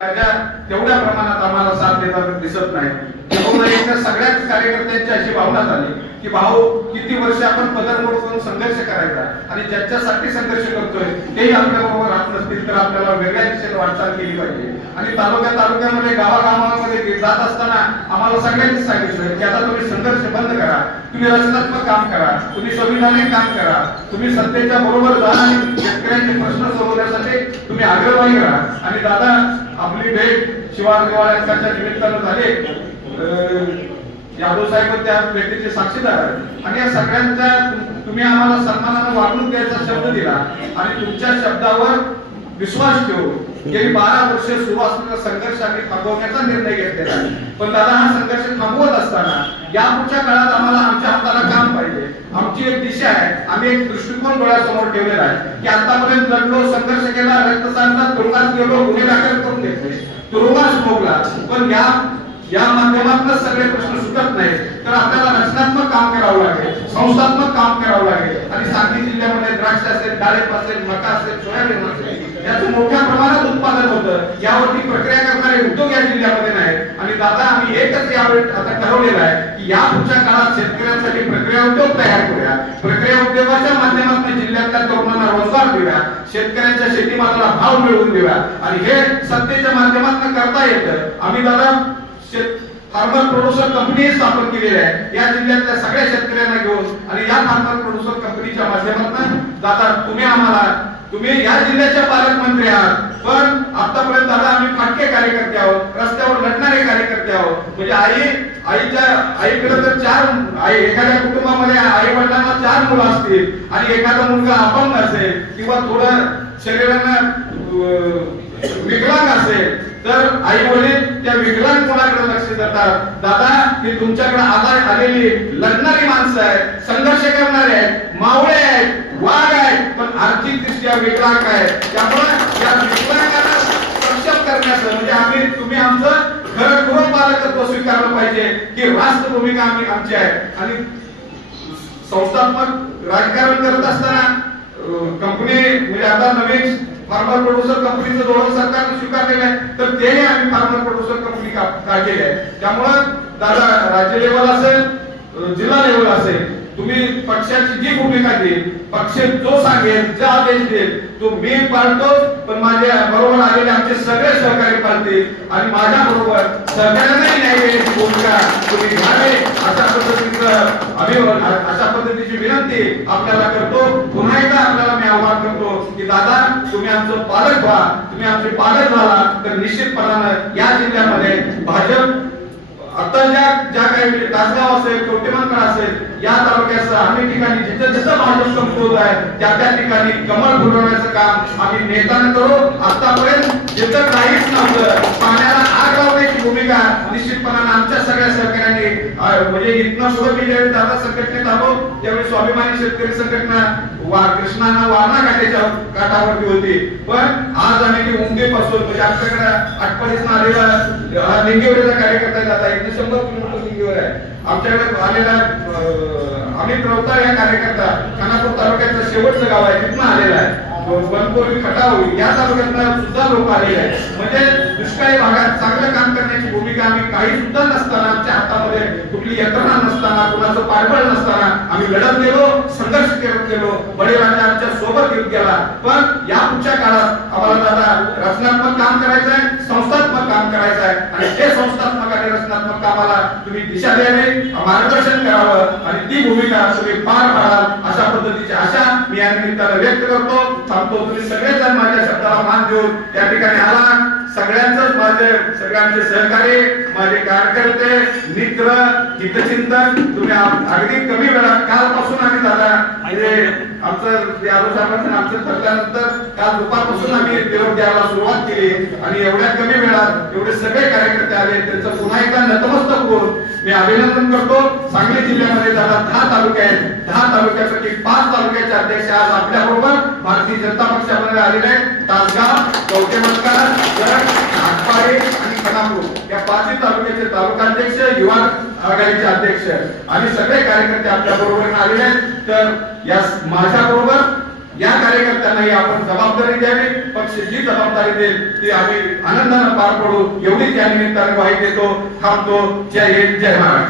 तेवढ्या प्रमाणात आम्हाला साथ देताना दिसत नाही. सगळ्याच कार्यकर्त्यांची अशी भावना झाली की भाऊ किती वर्ष आपण पदर मोडून संघर्ष करायचा आणि ज्याच्यासाठी संघर्ष करतोय तेही आपल्या बरोबर राहत नसतील तर आपल्याला वेगळ्या दिशेने वाटचाल केली पाहिजे. आणि तालुक्यामध्ये गावागावांमध्ये जात असताना आम्हाला सगळ्यांनी सांगितलं की आता तुम्ही संघर्ष बंद करा, तुम्ही रचनात्मक काम करा, तुम्ही संविधानिक काम करा, तुम्ही सत्तेच्या बरोबर जा आणि शेतकऱ्यांचे प्रश्न सोडवण्यासाठी तुम्ही आग्रही राहा. आणि दादा आपली भेट शिवार दिवाळ्यांच्या निमित्तानं झाले. यादव साहेब त्या भेटीचे साक्षीदार आहेत आणि या सगळ्यांच्या तुम्ही आम्हाला सन्मानाने वागणूक द्यायचा शब्द दिला आणि तुमच्या शब्दावर विश्वास ठेवून गेली 12 वर्षे सुरू असलेला संघर्ष आम्ही थांबवण्याचा निर्णय घेतलेला. पण दादा हा संघर्ष थांबवत असताना यापुढच्या काळात आम्हाला आमच्या हाताला काम पाहिजे, आमची एक दिशा आहे, आम्ही एक दृष्टिकोन डोळ्यासमोर ठेवलेला आहे की आतापर्यंत लढलो, संघर्ष केला, रक्त सांडला, तुरुंगात गेलो, गुन्हे दाखल करून घेतले, तुरुंगात भोगला. पण या माध्यमातून सगळे प्रश्न सुटत नाही तर आपल्याला रचनात्मक काम करावं लागेल, संस्थात्मक काम करावं लागेल. आणि सांगली जिल्ह्यामध्ये द्राक्ष असेल, डाळिंब असेल, मका असेल, सोयाबीन असेल याचं मोठ्या प्रमाणात उत्पादन होतं. यावरती प्रक्रिया करणारे उद्योग या जिल्ह्यामध्ये नाहीत. आणि दादा आम्ही एकच यावेळी आता ठरवलेलं आहे की या पुढच्या काळात शेतकऱ्यांसाठी प्रक्रिया उद्योग तयार करूया, प्रक्रिया उद्योगाच्या माध्यमातून जिल्ह्यातल्या तरुणांना रोजगार देऊया, शेतकऱ्यांच्या शेतीमालाला भाव मिळवून देऊया. आणि हे सत्तेच्या माध्यमातून करता येतं. आम्ही दादा फार्मर प्रोड्युसर कंपनी स्थापन केलेली आहे या जिल्ह्यातल्या सगळ्या शेतकऱ्यांना घेऊन. आणि या फार्मर प्रोड्युसर कंपनीच्या माध्यमातून दादा तुम्ही या जिल्ह्याच्या पालकमंत्री आहात, पण आतापर्यंत दादा आम्ही फाटके कार्यकर्ते आहोत, रस्त्यावर लढणारे कार्यकर्ते आहोत. म्हणजे आईकडे तर एखाद्या कुटुंबामध्ये आई वडिलांना 4 मुलं असतील आणि एखादा मुलगा अपंग असेल किंवा थोडं शरीरानं विकलांग असेल तर आई वडील त्या विकलांग कोणाकडे लक्ष देतात. दादा ही तुमच्याकडे आलेली लढणारी माणसं आहेत, संघर्ष करणारे आहेत, मावळे आहेत, वाघ आहेत, पण आर्थिक दृष्ट्या विकलांग आहेत. त्यामुळे या विकलांगांना सक्षम करण्याचं म्हणजे तुम्ही आमचं खरं पालकत्व स्वीकारलं पाहिजे की राष्ट्र भूमिका आमची आहे. आणि संस्थात्मक राजकारण करत असताना कंपनी म्हणजे आता नवीन फार्मर प्रोड्युसर कंपनीचं धोरण सरकारने स्वीकारलेलं आहे तर तेही आम्ही फार्मर प्रोड्युसर कंपनी काढलेली आहे. त्यामुळं दादा राज्य लेवल असेल, जिल्हा लेवल असेल, तुम्ही पक्षाची जी भूमिका देईल, पक्ष जो सांगेल, जो आदेश देईल तो मी पाळतो. पण माझ्या बरोबर आलेले आमचे सगळे सहकारी पाळतील आणि माझ्या बरोबर सगळ्यांनाही न्याय देण्याची भूमिका तुम्ही घ्यावी अशा पद्धतीची विनंती आपल्याला करतो. पुन्हा एकदा आपल्याला मी आवाहन करतो की दादा तुम्ही आमचं पालक व्हा. तुम्ही आमचे पालक झाला तर निश्चितपणानं या जिल्ह्यामध्ये भाजप आता ज्या काही तासगाव असेल, कवटेमंकाळ असेल या तालुक्यासह अनेक ठिकाणी जिथं भाजप कमकुवत आहे त्या ठिकाणी कमळ फुलवण्याचं काम आम्ही नेत्याने करू. आतापर्यंत जिथं काहीच नव्हतं पाण्याला आग लावण्याची भूमिका निश्चितपणाने आमच्या सगळ्या सहकार्यांनी म्हणजे इथनं पुढे मी ज्यावेळी दादा संघटनेत आलो त्यावेळी स्वाभिमानी शेतकरी संघटना कृष्णानं वारणा काठावरती होती. पण आज आम्ही उमदी पासून म्हणजे आमच्याकडे आटपाडीतून आलेला लिंगेवरीचा कार्यकर्ता जाता 100 किलोमीटर लिंगेवर आहे. आमच्याकडे आलेला अमित रवतार या कार्यकर्ता खानापूर तालुक्याचं शेवटचं गाव आहे तिथून आलेला आहे. बनकोरी खटाव या तालुक्यातनं सुद्धा लोक आलेले आहेत. म्हणजे दुष्काळी भागात चांगलं काम करण्याची भूमिका आम्ही काही सुद्धा नसताना, आमच्या हातामध्ये कुठली यंत्रणा नसताना, कुणाचं पाठबळ नसताना आम्ही लढत गेलो, संघर्ष करत गेलो, बळीराजा आमच्या सोबत येत गेला. पण या पुढच्या काळात आम्हाला दादा रचनात्मक काम करायचं आहे, संस्थात्मक काम करायचं आहे आणि ते संस्थात्मक आणि रचनात्मक कामाला तुम्ही दिशा द्यावी, मार्गदर्शन करावं आणि ती भूमिका तुम्ही पार पाडाल अशा पद्धतीची आशा मी या निमित्तानं व्यक्त करतो. तुम्ही सगळेजण माझ्या शब्दाला मान देऊन त्या ठिकाणी आला. सगळ्यांचंच सगळ्यांचे सहकारी, माझे कार्यकर्ते, मित्र, हितचिंतक तुम्ही अगदी कमी वेळात कालपासून आम्ही दादा म्हणजे आमचं यादव साहेबांचं आमचं ठरल्यानंतर काल दुपारपासून आम्ही निरोप द्यायला सुरुवात केली आणि एवढ्या कमी वेळात एवढे सगळे कार्यकर्ते आले त्यांचं पुन्हा एकदा नतमस्तक होऊन मी अभिनंदन करतो. सांगली जिल्ह्यामध्ये दादा 10 तालुके आहेत, 10 तालुक्यापैकी 5 तालुक्याचे अध्यक्ष आज आपल्या बरोबर भारतीय जनता पक्षामध्ये आलेले आहेत. तासगाव, कवटेमंकाळ, आटपाडी आणि खानापूर या 5 तालुक्याचे तालुकाध्यक्ष, युवा आघाडीचे अध्यक्ष आणि सगळे कार्यकर्ते आपल्या बरोबर आलेले आहेत. तर या माझ्या बरोबर या कार्यकर्त्यांनाही आपण जबाबदारी द्यावी, पक्ष जी जबाबदारी देईल ती आम्ही आनंदाने पार पडू एवढीच या निमित्ताने ग्वाही देतो. थांबतो. जय हिंद, जय महाराष्ट्र.